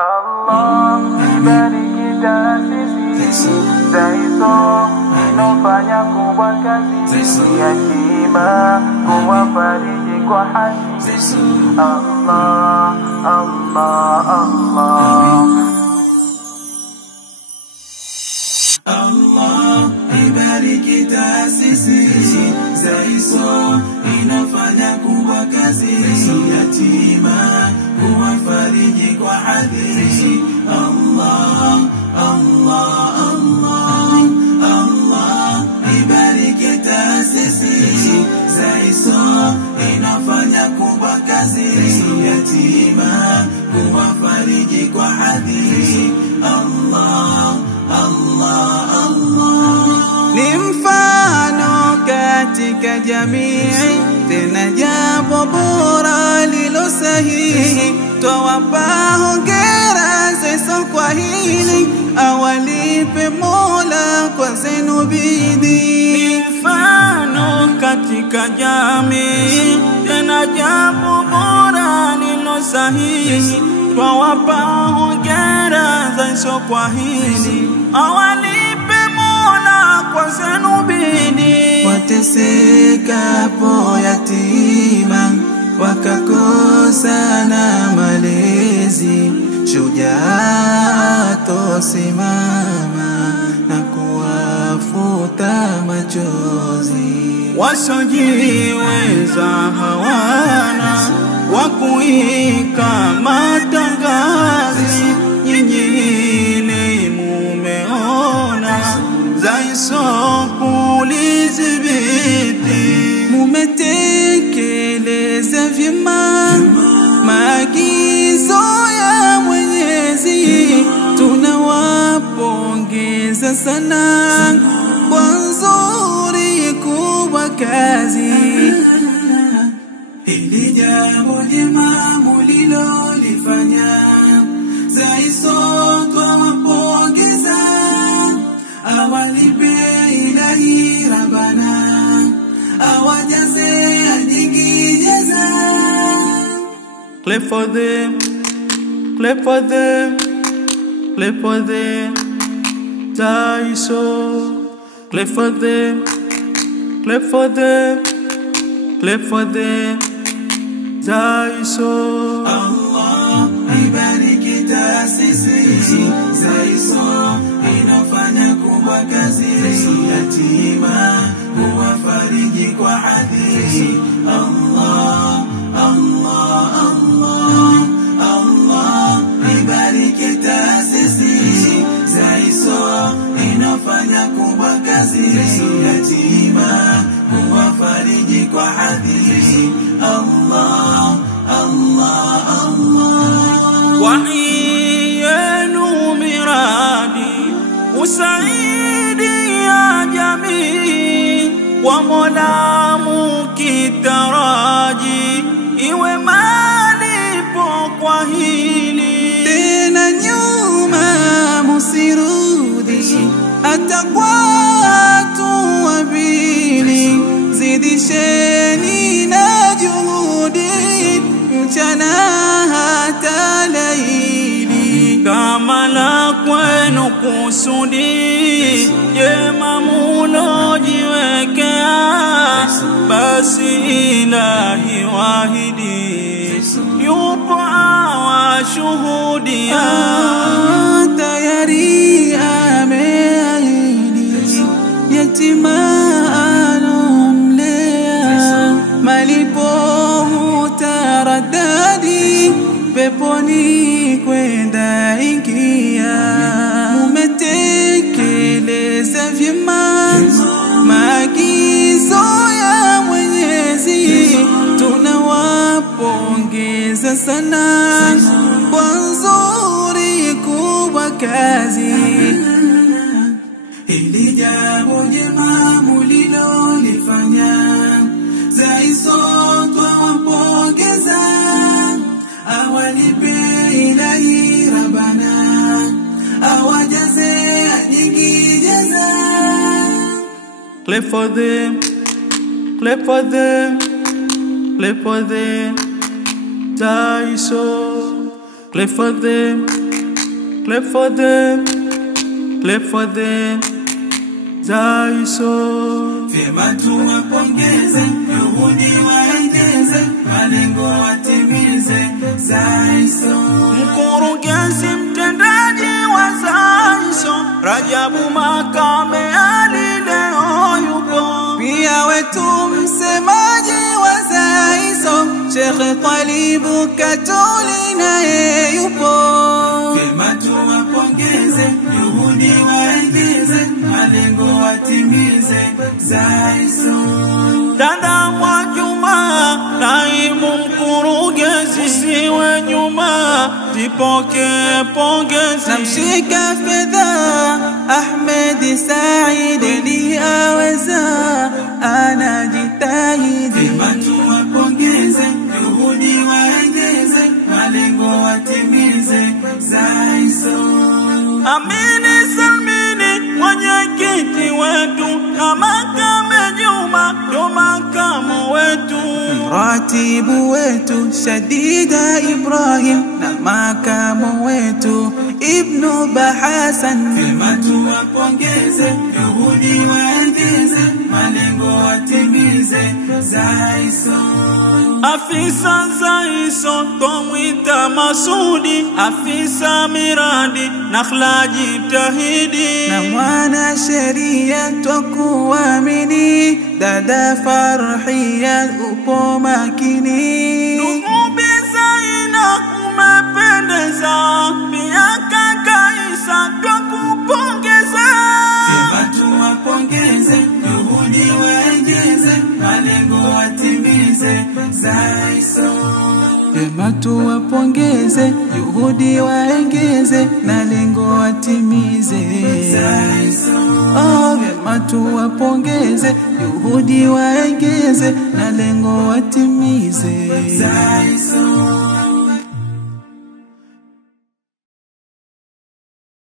Allah ibariki taasisi Zaiso inofanya kubwa kazi yatima kuwafariji kwa haki. Allah, Allah, Allah. Allah ibariki taasisi Zaiso inafanya kubwa kazi yatima kuwafariji kwa hadithi. Allah, Allah, Allah, Allah ibariki taasisi Zaiso inafanya kubwa kazi yatima kuwafariji kwa hadithi. Allah, Allah, Allah. Ni mfano katika jamii, tena jambo bora lilo sahihi. Twawapa hongera Zaiso kwa hili, awalipe Mola kwa zenu bidii. Ni mfano katika jamii, tena jambo bora lilo sahihi. Twawapa hongera Zaiso kwa hili, awalipe Mola kwa zenu bidii. Wateseka po yatima, wakakosa na malezi, shujaa tosimama na kuwafuta machozi. Wasiojiweza hawana wakuika matangazi, nyinyi hili mumeona Zaiso kulizibiti. Mumetekeleza vyema maagizo ya Mwenyezi, tunawapongeza sana kwa nzuri kubwa kazi. Hili jambo jema mulilolifanya Zaiso twawapongeza, awalipe Ilahi Rabbana, awajaze nyingi jaza. Clap for them, clap for them, clap for them, Zaiso. Clap for them, clap for them, clap for them, Zaiso. Allah ibariki taasisi Zaiso inafanya kubwa kazi yatima kuwafariji kwa hadithi. Allah, Allah, Allah, Allah ibariki taasisi Zaiso inafanya kubwa kazi yatima kuwafariji kwa hadithi. Allah, Allah, Allah. Wahi yenu miradi usaidi ya jamii, kwa Mola mukitaraji iwe malipo kwa hili. Tena nyuma musirudi, hata kwa watu wabili, zidisheni na juhudi mchana hata laili. Kama la kwenu kusudi jema mulojiwekea, basi Ilahi wahidi yupo awashuhudia. Tayari ameahidi yatima anomlea, malipo hutaradadi, peponi kwenda ingia. Mumetekeleza vyema maagizo ya Mwenyezi, tunawapongeza sana kwa nzuri kubwa kazi. Hili jambo jema mulilolifanya Zaiso twawapongeza, awalipe Ilahi Rabbana, awajaze nyingi jaza. Clap for them, clap for them, clap for them, Zaiso. Clap for them, clap for them, clap for them. Zaiso, vyema tuwapongeze, juhudi waongeze, malengo watimize. Zaiso, mkurugenzi mtendaji wa Zaiso, Rajabu Makame Ali leo yupo. Pia wetu msemaji wa Zaiso, Sheikh Talibu Katuli naye yupo. vyema tuwapongeze, juhudi waongeze, malengo watimize. Zaiso, Dada Mwajuma, naibu mkurugenzi, usiwe nyuma, jipoke pongezi. Namshika fedha Ahmed Said ili aweza, anajitahidi. vyema tuwapongeze, juhudi waongeze, malengo watimize. Zaiso, Amini Salmini, mwenyekiti wetu, na Makame Juma ndo makamo wetu. Mratibu wetu Shadida Ibrahim, na makamo wetu Ibnu Bahasan. vyema tuwapongeze, juhudi waongeze, malengo watimize. Zaiso, Afisa Zaiso twamwita Masudi, afisa miradi Nakhlaji Tahidi, na mwana sheria twakuamini, dada Farhia upo makini. Ndugu Zaina umependeza, pia kaka Isa twakupongeza. vyema tuwapongeze, juhudi waongeze, malengo watimize. Zaiso, Vyema tuwapongeze, juhudi waongeze, na lengo watimize. Zaiso, Oh, vyema tuwapongeze, juhudi waongeze, na lengo watimize. Zaiso.